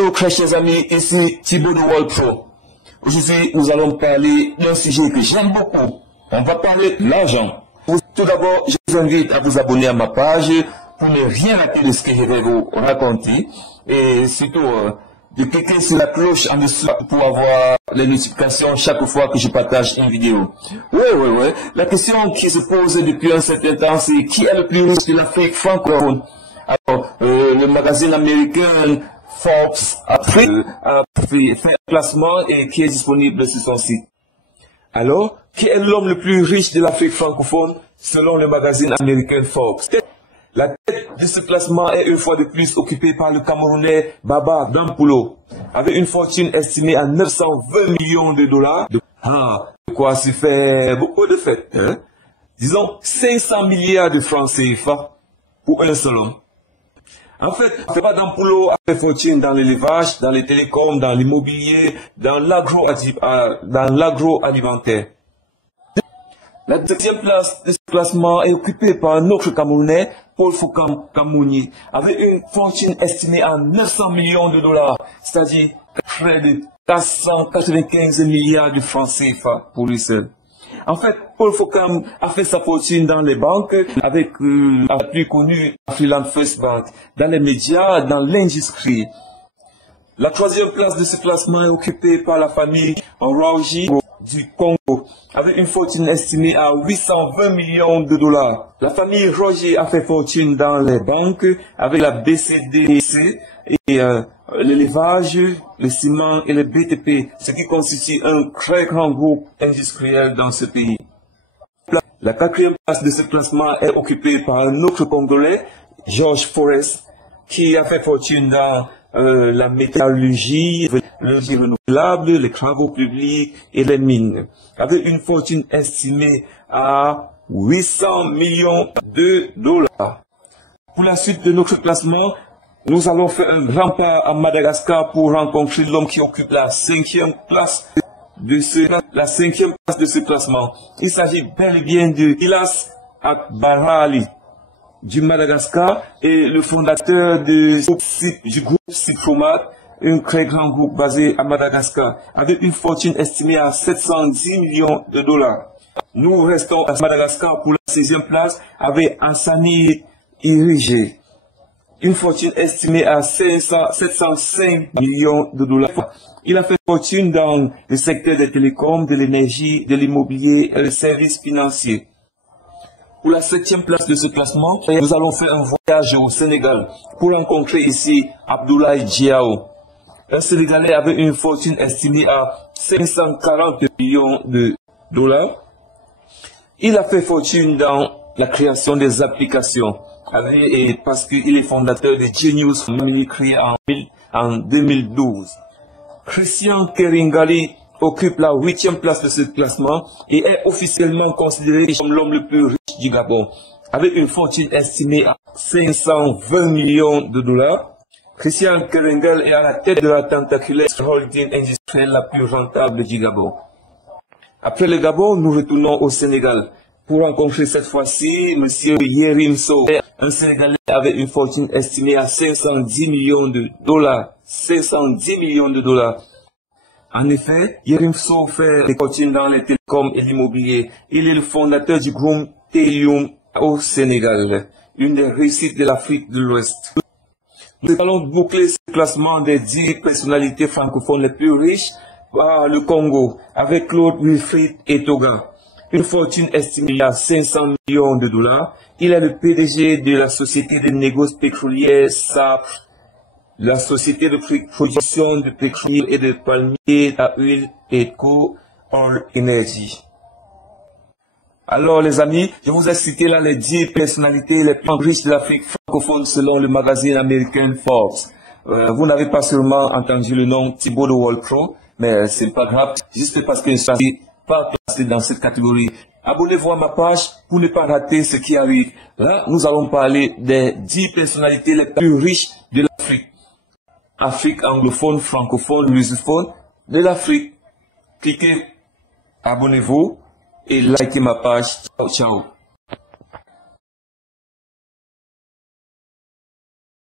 Hello, chers amis, ici Thibaut de World Pro. Aujourd'hui, nous allons parler d'un sujet que j'aime beaucoup. On va parler de l'argent. Tout d'abord, je vous invite à vous abonner à ma page pour ne rien rater de ce que je vais vous raconter. Et surtout, de cliquer sur la cloche en dessous pour avoir les notifications chaque fois que je partage une vidéo. Ouais. La question qui se pose depuis un certain temps, c'est qui est le plus riche de l'Afrique francophone? Alors, le magazine américain Forbes a fait un classement et qui est disponible sur son site. Alors, qui est l'homme le plus riche de l'Afrique francophone selon le magazine américain Forbes? La tête de ce classement est une fois de plus occupée par le Camerounais Baba Dampulo, avec une fortune estimée à 920 millions de dollars. De quoi se fait beaucoup de fait, hein? Disons 500 milliards de francs CFA pour un seul homme. En fait, Baba Dampulo a fait fortune dans l'élevage, dans les télécoms, dans l'immobilier, dans l'agroalimentaire. La deuxième place de ce classement est occupée par un autre Camerounais, Paul Fokam Kamouni, avec une fortune estimée à 900 millions de dollars, c'est-à-dire près de 495 milliards de francs CFA pour lui seul. En fait, Paul Fokam a fait sa fortune dans les banques avec la plus connue Afriland First Bank, dans les médias, dans l'industrie. La troisième place de ce classement est occupée par la famille Roji du Congo, avec une fortune estimée à 820 millions de dollars. La famille Roji a fait fortune dans les banques avec la BCDC et l'élevage, le ciment et le BTP, ce qui constitue un très grand groupe industriel dans ce pays. La quatrième place de ce classement est occupée par un autre Congolais, George Forrest, qui a fait fortune dans la métallurgie, l'énergie renouvelable, les travaux publics et les mines, avec une fortune estimée à 800 millions de dollars. Pour la suite de notre classement, nous allons faire un grand pas à Madagascar pour rencontrer l'homme qui occupe la cinquième place de ce classement. Il s'agit bel et bien de Ilas Akbarali du Madagascar et le fondateur du groupe Cipromat, un très grand groupe basé à Madagascar, avec une fortune estimée à 710 millions de dollars. Nous restons à Madagascar pour la 16e place avec Ansani Irigé, une fortune estimée à 705 millions de dollars. Il a fait fortune dans le secteur des télécoms, de l'énergie, de l'immobilier et des services financiers. Pour la 7e place de ce classement, nous allons faire un voyage au Sénégal pour rencontrer ici Abdoulaye Diao, un Sénégalais avec une fortune estimée à 540 millions de dollars. Il a fait fortune dans la création des applications et parce qu'il est fondateur de Genius Family créé en 2012. Christian Keringali occupe la 8e place de ce classement et est officiellement considéré comme l'homme le plus riche du Gabon, avec une fortune estimée à 520 millions de dollars. Christian Keringal est à la tête de la tentaculaire holding industrielle la plus rentable du Gabon. Après le Gabon, nous retournons au Sénégal pour rencontrer cette fois-ci M. Yerim Sow, un Sénégalais avec une fortune estimée à 510 millions de dollars. 510 millions de dollars. En effet, Yerim Sow fait des fortunes dans les télécoms et l'immobilier. Il est le fondateur du groupe Telium au Sénégal, une des réussites de l'Afrique de l'Ouest. Nous allons boucler ce classement des 10 personnalités francophones les plus riches par le Congo, avec Claude Wilfried Etoga. Une fortune estimée à 500 millions de dollars. Il est le PDG de la société de négoce pétrolière SAPR, la société de production de pétrole et de palmiers à huile Eco Oil Energy. Alors les amis, je vous ai cité là les 10 personnalités les plus riches de l'Afrique francophone selon le magazine américain Forbes. Vous n'avez pas seulement entendu le nom Thibaut de World Pro, mais c'est pas grave, juste parce que je suis pas placé dans cette catégorie. Abonnez-vous à ma page pour ne pas rater ce qui arrive. Là, nous allons parler des 10 personnalités les plus riches de l'Afrique. Afrique anglophone, francophone, lusophone, de l'Afrique. Cliquez, abonnez-vous et likez ma page. Ciao, ciao.